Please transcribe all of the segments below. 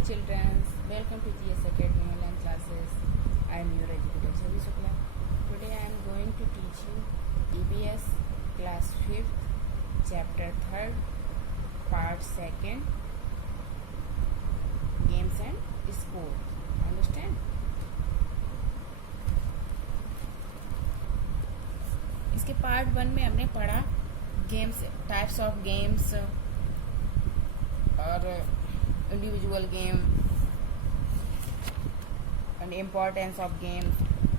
children, welcome to GS Academy online classes. I am your educator Chavi Shukla. Today I am going to teach you EBS class 5th, chapter 3rd, part 2nd, games and sport. Understand? इसके part 1 में हमने पढ़ा games, types of games और individual game and importance of games,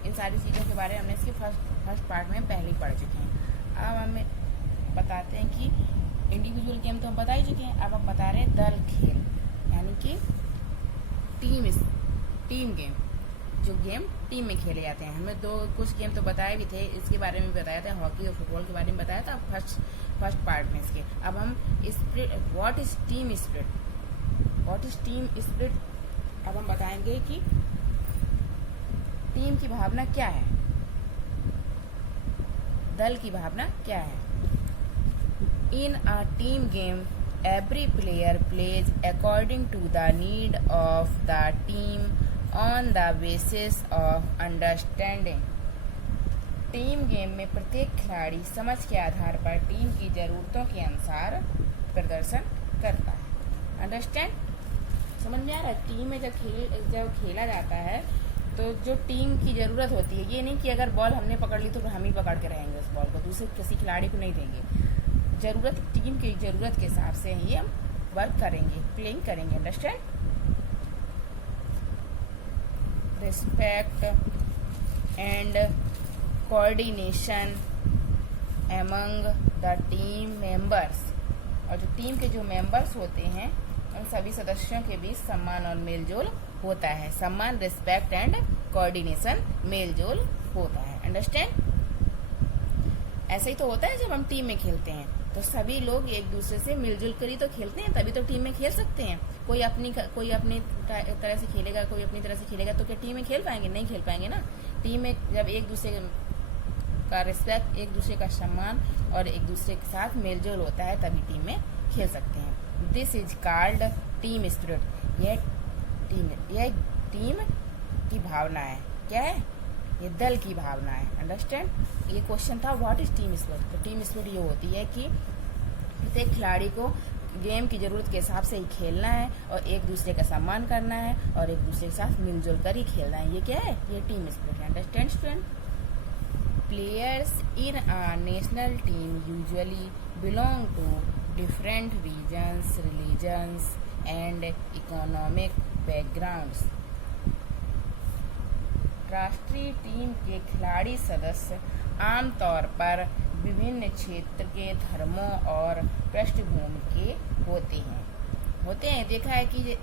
इन सारी चीज़ों के बारे में हमने इसके फर्स्ट पार्ट में पहले ही पढ़ चुके हैं। अब हमें बताते हैं कि इंडिविजुअल गेम तो हम बता ही चुके हैं, अब हम बता रहे हैं दल खेल, यानी कि टीम गेम, जो गेम टीम में खेले जाते हैं। हमें कुछ गेम तो बताए भी थे, इसके बारे में बताया था, हॉकी और फुटबॉल के बारे में बताया था फर्स्ट पार्ट में इसके। अब हम spirit, what is team spirit, अब हम बताएंगे कि टीम की भावना क्या है, दल की भावना क्या है। In a team game every player plays according to the need of the team on the basis of understanding. Team game में प्रत्येक खिलाड़ी समझ के आधार पर टीम की जरूरतों के अनुसार प्रदर्शन करता है। अंडरस्टैंड? समझ में आ रहा है? टीम में जब खेला जाता है तो जो टीम की जरूरत होती है, ये नहीं कि अगर बॉल हमने पकड़ ली तो हम ही पकड़ के रहेंगे उस बॉल को, दूसरे किसी खिलाड़ी को नहीं देंगे। जरूरत, टीम की जरूरत के हिसाब से ही हम वर्क करेंगे, प्लेइंग करेंगे। Understand? Respect and coordination among the team members, और जो टीम के जो मेंबर्स होते हैं उन सभी सदस्यों के बीच सम्मान और मेलजोल होता है। सम्मान, रिस्पेक्ट एंड कोऑर्डिनेशन, मेलजोल होता है। अंडरस्टैंड? ऐसा ही तो होता है जब हम टीम में खेलते हैं, तो सभी लोग एक दूसरे से मिलजुल कर ही तो खेलते हैं, तभी तो टीम में खेल सकते हैं। कोई अपनी तरह से खेलेगा, कोई अपनी तरह से खेलेगा, तो क्या टीम में खेल पाएंगे? नहीं खेल पाएंगे ना। टीम में जब एक दूसरे का रिस्पेक्ट, एक दूसरे का सम्मान और एक दूसरे के साथ मेलजोल होता है, तभी टीम में खेल सकते हैं। This is called team spirit. यह टीम की भावना है। क्या है? ये दल की भावना है। अंडरस्टैंड? ये क्वेश्चन था, व्हाट इज टीम स्पिरिट। तो टीम स्पिरिट ये होती है कि प्रत्येक खिलाड़ी को गेम की जरूरत के हिसाब से ही खेलना है और एक दूसरे का सम्मान करना है और एक दूसरे के साथ मिलजुल कर ही खेलना है। ये क्या है? ये टीम स्पिरिट है। Understand student? Players in a national team usually belong to different regions, religions and economic backgrounds. राष्ट्रीय टीम के खिलाड़ी सदस्य आमतौर पर विभिन्न क्षेत्र के धर्मों और पृष्ठभूमि के होते हैं। देखा है कि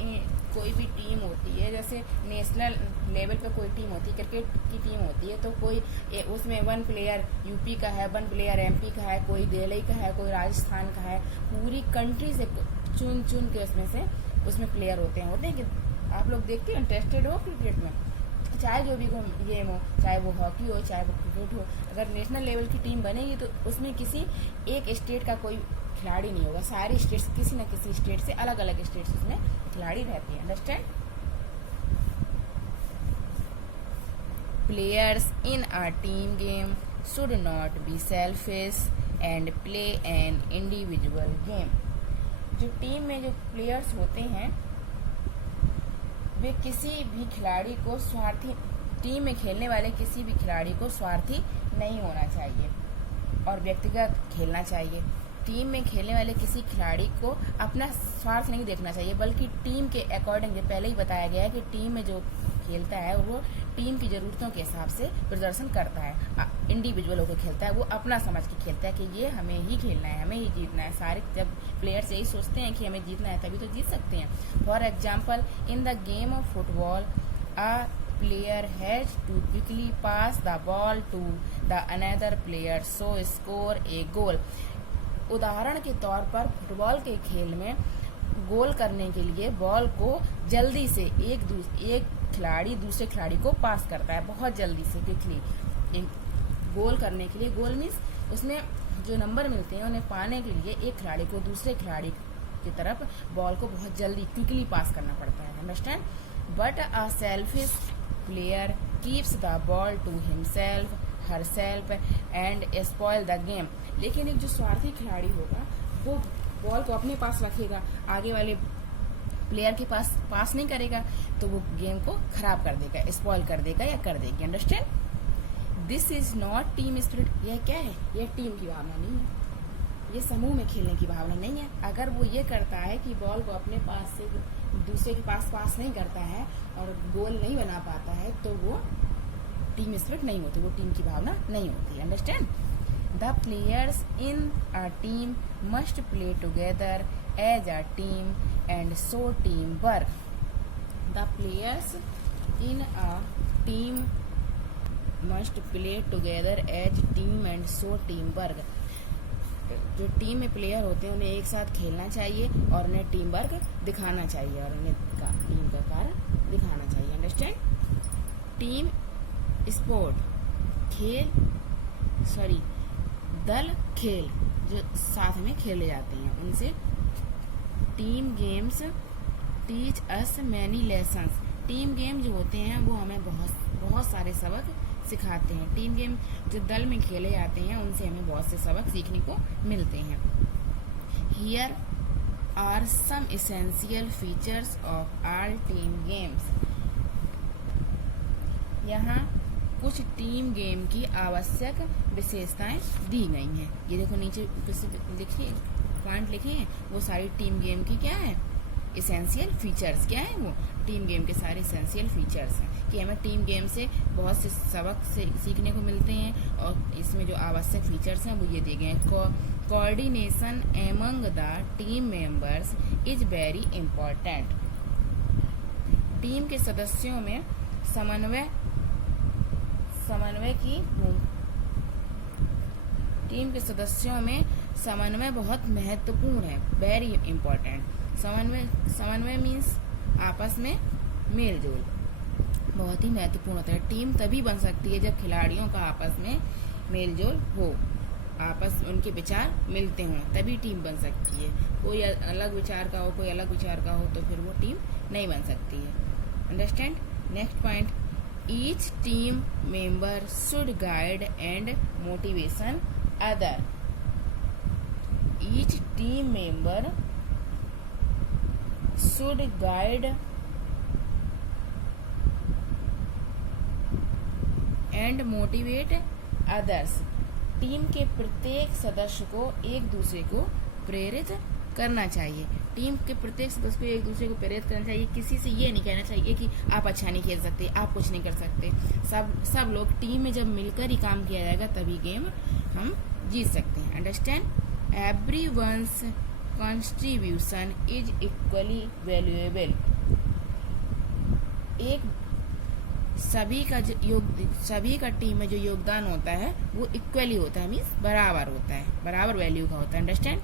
कोई भी टीम होती है, जैसे नेशनल लेवल पे कोई टीम होती है, क्रिकेट की टीम होती है, तो कोई उसमें 1 प्लेयर यूपी का है, 1 प्लेयर एमपी का है, कोई दिल्ली का है, कोई राजस्थान का है। पूरी कंट्री से चुन के उसमें प्लेयर होते हैं कि आप लोग देखते हो, इंटरेस्टेड हो क्रिकेट में, चाहे जो भी गेम हो, चाहे वो हॉकी हो, चाहे वो क्रिकेट हो। अगर नेशनल लेवल की टीम बनेगी तो उसमें किसी एक स्टेट का कोई खिलाड़ी नहीं होगा, सारी स्टेट्स, किसी न किसी स्टेट से, अलग अलग स्टेट्स उसमें खिलाड़ी रहते हैं। Understand? Players in a team game should not be selfish and play an individual game. जो टीम में जो प्लेयर्स होते हैं वे किसी भी खिलाड़ी को स्वार्थी, टीम में खेलने वाले किसी भी खिलाड़ी को स्वार्थी नहीं होना चाहिए और व्यक्तिगत खेलना चाहिए। टीम में खेलने वाले किसी खिलाड़ी को अपना स्वार्थ नहीं देखना चाहिए, बल्कि टीम के अकॉर्डिंग, पहले ही बताया गया है कि टीम में जो खेलता है वो टीम की जरूरतों के हिसाब से प्रदर्शन करता है। इंडिविजुअल होकर खेलता है, वो अपना समझ के खेलता है कि ये हमें ही खेलना है, हमें ही जीतना है। सारे जब प्लेयर्स यही सोचते हैं कि हमें जीतना है, तभी तो जीत सकते हैं। For example, in the game of football a player has to quickly pass the ball to the another player so score a goal. उदाहरण के तौर पर फुटबॉल के खेल में गोल करने के लिए बॉल को जल्दी से एक खिलाड़ी दूसरे खिलाड़ी को पास करता है, बहुत जल्दी से क्विकली। गोल करने के लिए, गोल मीन्स उसमें जो नंबर मिलते हैं उन्हें पाने के लिए एक खिलाड़ी को दूसरे खिलाड़ी की तरफ बॉल को बहुत जल्दी क्विकली पास करना पड़ता है। Understand. But a selfish player keeps the ball to himself herself and spoil the game. लेकिन एक जो स्वार्थी खिलाड़ी होगा वो बॉल को अपने पास रखेगा, आगे वाले प्लेयर के पास नहीं करेगा, तो वो गेम को खराब कर देगा, स्पॉइल कर देगा या कर देगी। Understand. This is not team spirit. यह क्या है? यह टीम की भावना नहीं है, ये समूह में खेलने की भावना नहीं है। अगर वो ये करता है कि बॉल को अपने पास से दूसरे के पास नहीं करता है और गोल नहीं बना पाता है, तो वो टीम स्पिरिट नहीं होती, वो टीम की भावना नहीं होती। Understand. The players in a team must play together as a team and show team work. The players in a team must play together as team and show team work. जो team में player होते हैं उन्हें एक साथ खेलना चाहिए और उन्हें टीम वर्क दिखाना चाहिए और उन्हें टीम का कार्य दिखाना चाहिए। अंडरस्टैंड। टीम स्पोर्ट दल खेल जो साथ में खेले जाते हैं उनसे। Team games teach us many lessons. Team game जो होते हैं वो हमें बहुत सारे सबक सिखाते हैं। टीम गेम जो दल में खेले जाते हैं उनसे हमें बहुत से सबक सीखने को मिलते हैं। Here are some essential features of all team games. यहाँ कुछ टीम गेम की आवश्यक विशेषताएं दी गई हैं। ये देखो नीचे लिखिए, पॉइंट लिखे हैं, वो सारी टीम गेम की क्या है? Essential features. क्या है वो? टीम गेम के सारे एसेंशियल फीचर्स हैं कि हमें टीम गेम से बहुत से सबक से सीखने को मिलते हैं और इसमें जो आवश्यक फीचर्स हैं वो ये दिए गए हैं। Coordination among the team members is very important. Team के सदस्यों में समन्वय बहुत महत्वपूर्ण है। Very important. समन्वय मीन्स आपस में मेल जोल बहुत ही महत्वपूर्ण होता है। टीम तभी बन सकती है जब खिलाड़ियों का आपस में मेल जोल हो, उनके विचार मिलते हों, तभी टीम बन सकती है। कोई अलग विचार का हो, कोई अलग विचार का हो तो फिर वो टीम नहीं बन सकती है। Understand. Next point, each team member should guide and motivation other. Each team member should guide and motivate others. Team के प्रत्येक सदस्य को एक दूसरे को प्रेरित करना चाहिए। टीम के प्रत्येक सदस्य को एक दूसरे को प्रेरित करना चाहिए। किसी से ये नहीं कहना चाहिए कि आप अच्छा नहीं खेल सकते, आप कुछ नहीं कर सकते। सब लोग टीम में जब मिलकर ही काम किया जाएगा तभी गेम हम जीत सकते हैं। Understand. Everyone's contribution is equally valuable. सभी का टीम में जो योगदान होता है वो इक्वली होता है, मीन्स बराबर होता है, बराबर वैल्यू का होता है। Understand.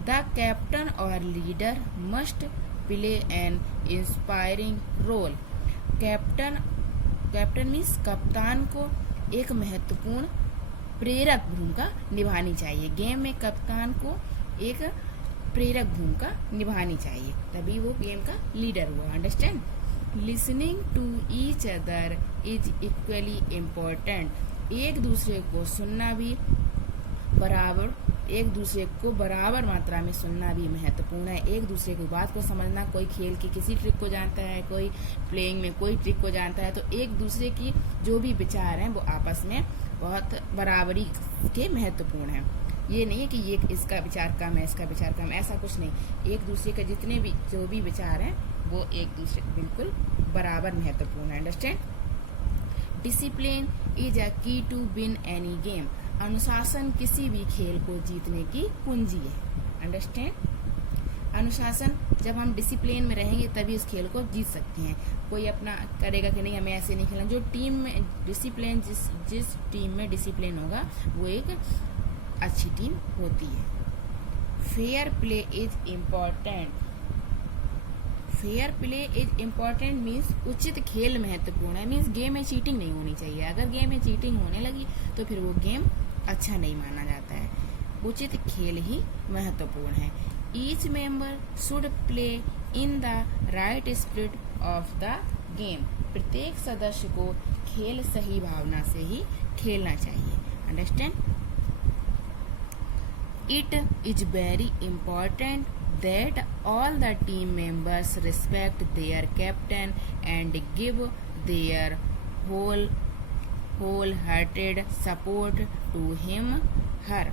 The captain or leader must play an inspiring role. Captain means कप्तान को एक महत्वपूर्ण प्रेरक भूमिका निभानी चाहिए। गेम में कप्तान को एक प्रेरक भूमिका निभानी चाहिए, तभी वो गेम का लीडर हुआ। Understand. Listening to each other is equally important. एक दूसरे को बराबर मात्रा में सुनना भी महत्वपूर्ण है। एक दूसरे की बात को समझना। कोई खेल की किसी ट्रिक को जानता है, कोई प्लेइंग में कोई ट्रिक को जानता है, तो एक दूसरे की जो भी विचार हैं वो आपस में बहुत बराबरी के महत्वपूर्ण हैं। ये नहीं है कि ये इसका विचार कम है, इसका विचार कम, ऐसा कुछ नहीं। एक दूसरे के जितने भी जो भी विचार हैं वो एक दूसरे बिल्कुल बराबर महत्वपूर्ण है। अंडरस्टैंड। डिसिप्लिन इज अ की टू विन एनी गेम। अनुशासन किसी भी खेल को जीतने की कुंजी है। अंडरस्टैंड। अनुशासन, जब हम डिसिप्लिन में रहेंगे तभी इस खेल को जीत सकते हैं। कोई अपना करेगा कि नहीं हमें ऐसे नहीं खेलना। जो टीम में डिसिप्लिन, जिस टीम में डिसिप्लिन होगा वो एक अच्छी टीम होती है। Fair play is important. Fair play is important means उचित खेल महत्वपूर्ण है। मीन्स गेम में चीटिंग नहीं होनी चाहिए। अगर गेम में चीटिंग होने लगी तो फिर वो गेम अच्छा नहीं माना जाता है। उचित खेल ही महत्वपूर्ण है। Each member should play in the right spirit of the game. प्रत्येक सदस्य को खेल सही भावना से ही खेलना चाहिए। Understand? It is very important that all the team members respect their captain and give their wholehearted support to him her।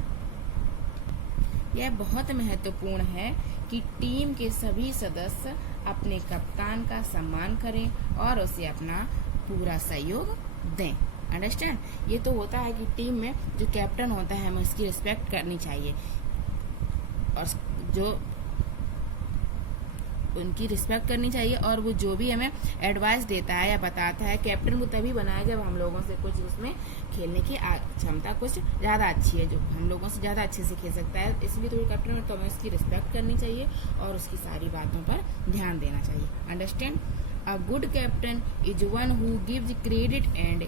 यह बहुत महत्वपूर्ण है कि टीम के सभी सदस्य अपने कप्तान का सम्मान करें और उसे अपना पूरा सहयोग दें। अंडरस्टैंड? ये तो होता है कि टीम में जो कैप्टन होता है हमें उसकी रिस्पेक्ट करनी चाहिए और जो उनकी रिस्पेक्ट करनी चाहिए और वो जो भी हमें एडवाइस देता है या बताता है, कैप्टन को तभी बनाया जब हम लोगों से कुछ उसमें खेलने की क्षमता कुछ ज़्यादा अच्छी है, जो हम लोगों से ज़्यादा अच्छे से खेल सकता है, इसलिए तो कैप्टन में तो हमें उसकी रिस्पेक्ट करनी चाहिए और उसकी सारी बातों पर ध्यान देना चाहिए। Understand? A good captain is one who gives credit and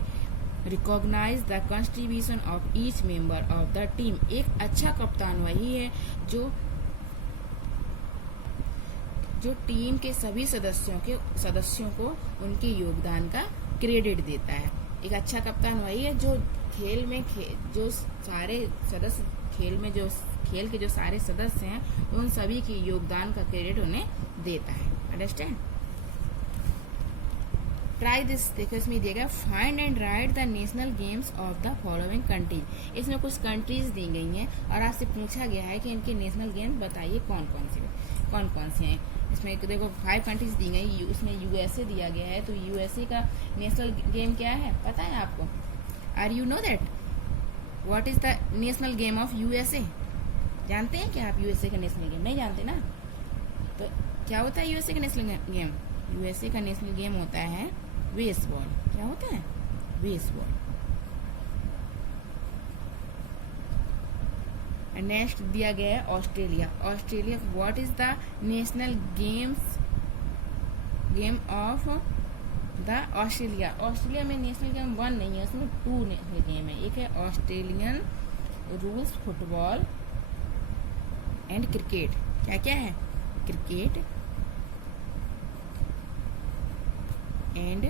recognise the contribution of each member of the team. एक अच्छा कप्तान वही है जो टीम के सभी सदस्यों को उनके योगदान का क्रेडिट देता है। एक अच्छा कप्तान वही है जो खेल में जो सारे सदस्य खेल के जो सारे सदस्य हैं उन सभी के योगदान का क्रेडिट उन्हें देता है। अंडरस्टैंड? Try this. देखो इसमें दिया गया find and right the national games of the following countries. इसमें कुछ कंट्रीज दी गई हैं और आपसे पूछा गया है कि इनके नेशनल गेम्स बताइए कौन कौन से हैं। इसमें देखो 5 कंट्रीज दी गई, इसमें यूएसए दिया गया है, तो यूएसए का नेशनल गेम क्या है पता है आपको? Are you know that what is the national game of USA? जानते हैं क्या आप यूएसए का नेशनल गेम? नहीं जानते ना? तो क्या होता है यूएसए का नेशनल गेम? यूएसए का नेशनल गेम होता है बेसबॉल। क्या होता है? बेसबॉल। नेक्स्ट दिया गया है Australia. What is the national game of the Australia में नेशनल गेम 1 नहीं है, उसमें 2 नेशनल गेम है। एक है Australian rules football and cricket. क्या क्या है? Cricket and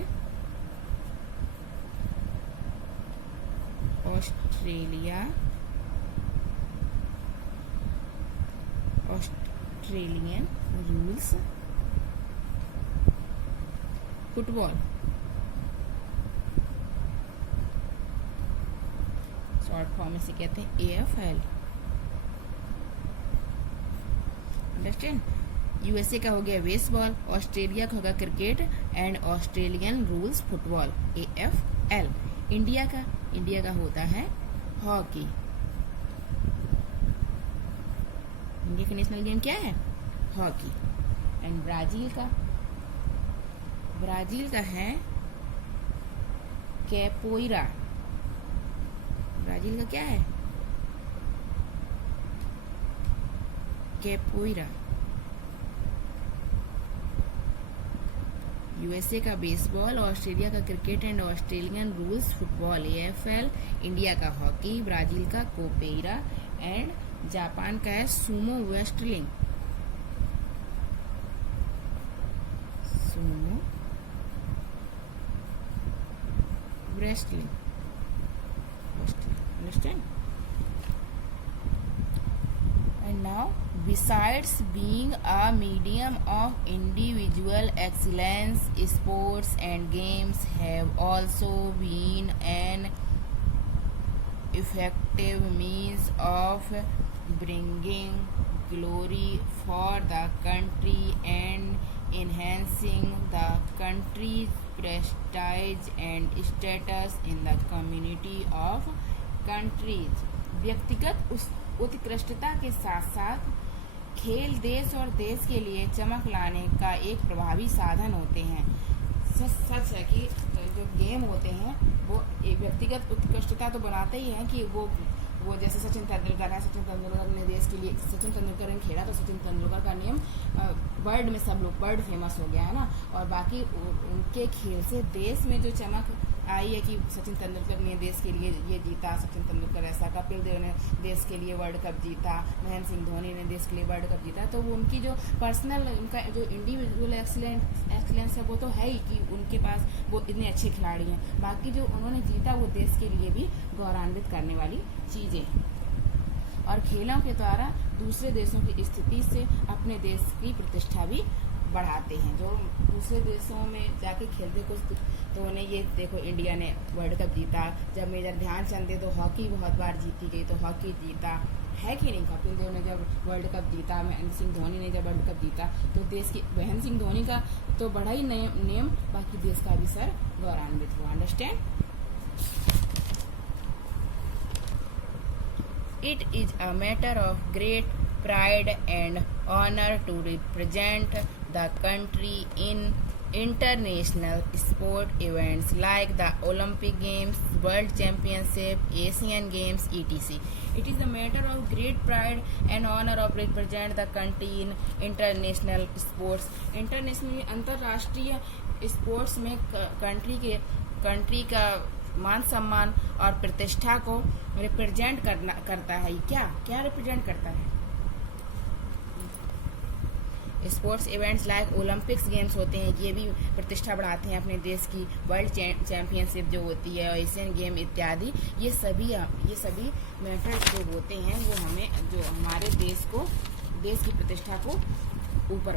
Australian rules football. Short form में से कहते हैं AFL। अंडरस्टैंड? यूएसए का हो गया बेसबॉल, ऑस्ट्रेलिया का होगा cricket and Australian rules football AFL। India का होता है हॉकी। इंडिया का नेशनल गेम क्या है? हॉकी। एंड ब्राजील का है कैपोइरा। ब्राजील का क्या है? कैपोइरा। यूएसए का बेसबॉल, ऑस्ट्रेलिया का cricket and Australian rules football AFL। India का हॉकी, ब्राजील का कोपेइरा एंड जापान का है Sumo wrestling. Understand? And now, besides being a medium of individual excellence, sports and games have also been an effective means of bringing glory for the country and enhancing the country's prestige and status in the community of countries। व्यक्तिगत उत्कृष्टता के साथ साथ खेल देश और देश के लिए चमक लाने का एक प्रभावी साधन होते हैं। सच है कि जो गेम होते हैं वो एक व्यक्तिगत उत्कृष्टता तो बनाते ही हैं कि वो जैसे सचिन तेंदुलकर ने देश के लिए, सचिन तेंदुलकर ने खेला तो सचिन तेंदुलकर का नेम वर्ल्ड में सब लोग वर्ल्ड फेमस हो गया है ना, और बाकी उनके खेल से देश में जो चमक आई है कि सचिन तेंदुलकर ने देश के लिए ये जीता, सचिन तेंदुलकर ऐसा, कपिल देव ने देश के लिए वर्ल्ड कप जीता, महेंद्र सिंह धोनी ने देश के लिए वर्ल्ड कप जीता। तो वो उनकी जो पर्सनल, उनका जो इंडिविजुअल एक्सीलेंस है वो तो है ही कि उनके पास वो इतने अच्छे खिलाड़ी हैं। बाकी जो उन्होंने जीता वो देश के लिए भी गौरवान्वित करने वाली चीज़ें हैं और खेलों के द्वारा दूसरे देशों की स्थिति से अपने देश की प्रतिष्ठा भी बढ़ाते हैं। जो दूसरे देशों में जाके खेलते कुछ तो उन्हें ये देखो, इंडिया ने वर्ल्ड कप जीता, जब मेजर ध्यानचंद थे तो हॉकी बहुत बार जीती गई, तो हॉकी जीता है कि नहीं। कपिल देव ने जब वर्ल्ड कप जीता, महेंद्र सिंह धोनी ने जब वर्ल्ड कप जीता, तो देश की, महेंद्र सिंह धोनी का तो बड़ा ही नेम, बाकी देश का भी सर गौरवान्वित हुआ। Understand. It is a matter of great pride and honor to represent the country in international sport events like the Olympic Games, World Championship, Asian Games, etc. It is a matter of great pride and honor of represent the country in international sports. International अंतर्राष्ट्रीय sports में country का मान सम्मान और प्रतिष्ठा को represent करता है। क्या रिप्रेजेंट करता है? Sports events like Olympics games होते हैं, ये भी प्रतिष्ठा बढ़ाते हैं अपने देश की। वर्ल्ड चैंपियनशिप जो होती है, एशियन गेम इत्यादि, ये सभी मैटर्स जो होते हैं वो हमें, जो हमारे देश की प्रतिष्ठा को ऊपर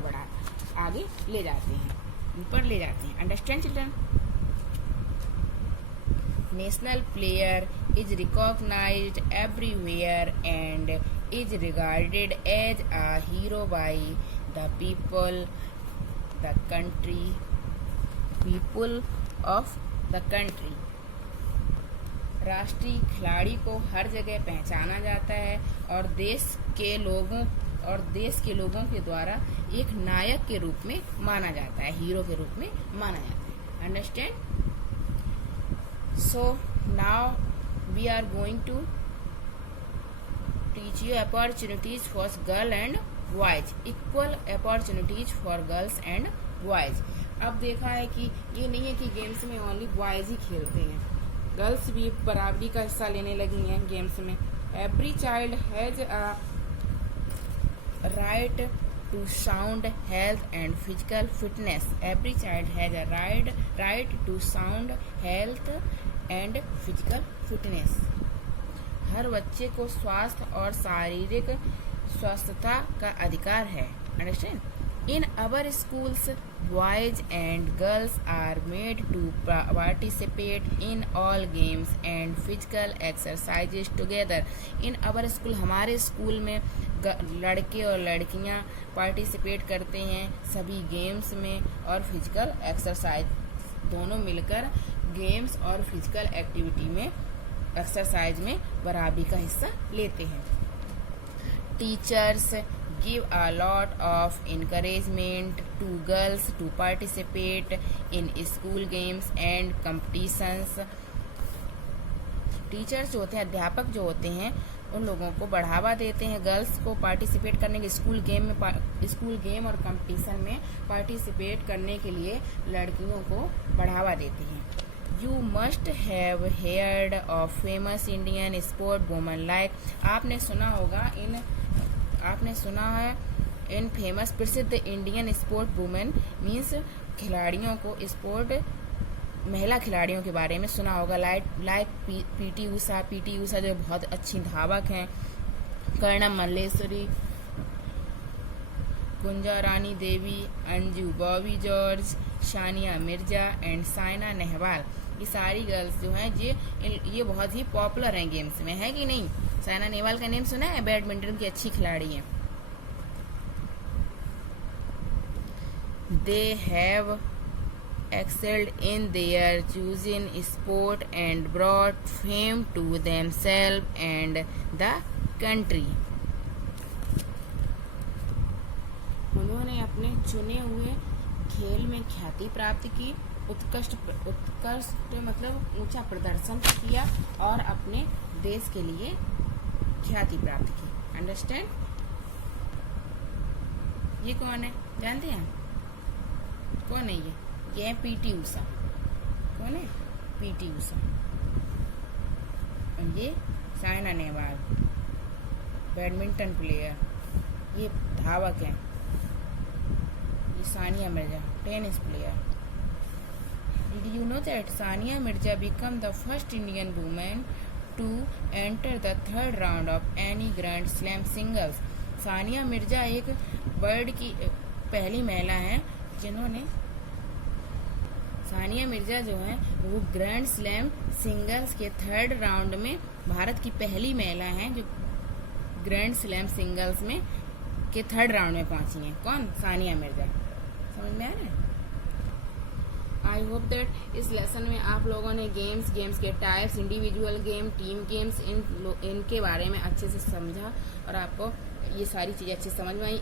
आगे ले जाते हैं। Understand children? National player is recognized everywhere and is regarded as a hero by the people of the country. राष्ट्रीय खिलाड़ी को हर जगह पहचाना जाता है और देश के लोगों के द्वारा एक नायक के रूप में माना जाता है, हीरो के रूप में माना जाता है। Understand? So now we are going to teach you opportunities for girls and boys, equal opportunities for girls and boys. अब देखा है कि ये नहीं है कि गेम्स में ओनली बॉयज ही खेलते हैं, गर्ल्स भी बराबरी का हिस्सा लेने लगी हैं गेम्स में। Every child has a right to sound health and physical fitness. Every child has a right to sound health and physical fitness. हर बच्चे को स्वास्थ्य और शारीरिक स्वस्थता का अधिकार है। Understand? In our schools, boys and girls are made to participate in all games and physical exercises together. In our school, हमारे स्कूल में लड़के और लड़कियां पार्टिसिपेट करते हैं सभी गेम्स में और फिजिकल एक्सरसाइज, दोनों मिलकर गेम्स और फिजिकल एक्टिविटी में, एक्सरसाइज में बराबरी का हिस्सा लेते हैं। Teachers give a lot of encouragement to girls to participate in school games and competitions. Teachers जो होते हैं, अध्यापक जो होते हैं, उन लोगों को बढ़ावा देते हैं गर्ल्स को पार्टिसिपेट करने के, स्कूल गेम और कंपटीशन में पार्टिसिपेट करने के लिए लड़कियों को बढ़ावा देते हैं। You must have heard of famous Indian sport women like, आपने सुना है इन फेमस प्रसिद्ध इंडियन स्पोर्ट वुमेन मीन्स खिलाड़ियों को, महिला खिलाड़ियों के बारे में सुना होगा। लाइक पीटी ऊषा जो बहुत अच्छी धावक हैं, कर्णम मल्लेश्वरी, कुंजा रानी देवी, अंजू बॉबी जॉर्ज, सानिया मिर्जा एंड साइना नेहवाल। ये सारी गर्ल्स जो हैं ये बहुत ही पॉपुलर हैं गेम्स में, है कि नहीं? साइना नेहवाल का नेम सुना है? बैडमिंटन की अच्छी खिलाड़ी हैं। They have excelled in their chosen sport and brought fame to themselves and the country. उन्होंने अपने चुने हुए खेल में ख्याति प्राप्त की, उत्कृष्ट मतलब ऊंचा प्रदर्शन किया और अपने देश के लिए ख्याति प्राप्त की। अंडरस्टैंड? ये कौन है, जानते हैं? कौन है ये है पीटी ऊषा। कौन है? पीटी उषा, और ये साइना नेहवाल बैडमिंटन प्लेयर, ये धावक हैं, ये Sania Mirza tennis player. Did you know that Sania Mirza became the first Indian woman to enter the third round of any Grand Slam singles? Sania Mirza एक वर्ल्ड की पहली महिला है जिन्होंने, सानिया मिर्जा जो है वो ग्रैंड स्लैम सिंगल्स के थर्ड राउंड में भारत की पहली महिला हैं जो ग्रैंड स्लैम सिंगल्स में के थर्ड राउंड में पहुंची हैं। कौन? सानिया मिर्जा। समझ में आ रहा है? आई होप दैट इस लेसन में आप लोगों ने गेम्स के types, individual game, team games, इनके बारे में अच्छे से समझा और आपको ये सारी चीज़ें अच्छे से समझ में आई।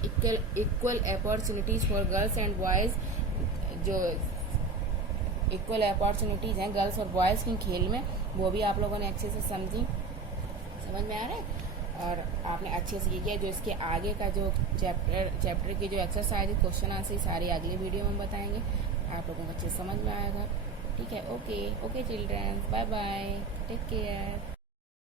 Equal opportunities for girls and boys, जो इक्वल अपॉर्चुनिटीज़ हैं गर्ल्स और बॉयज़ की खेल में, वो भी आप लोगों ने अच्छे से समझी। समझ में आ रहा है? और आपने अच्छे से ये किया। जो इसके आगे का जो चैप्टर की जो एक्सरसाइज, क्वेश्चन आंसर सारी अगली वीडियो में हम बताएंगे, आप लोगों को अच्छे से समझ में आएगा। ठीक है, okay childrens, bye bye, take care.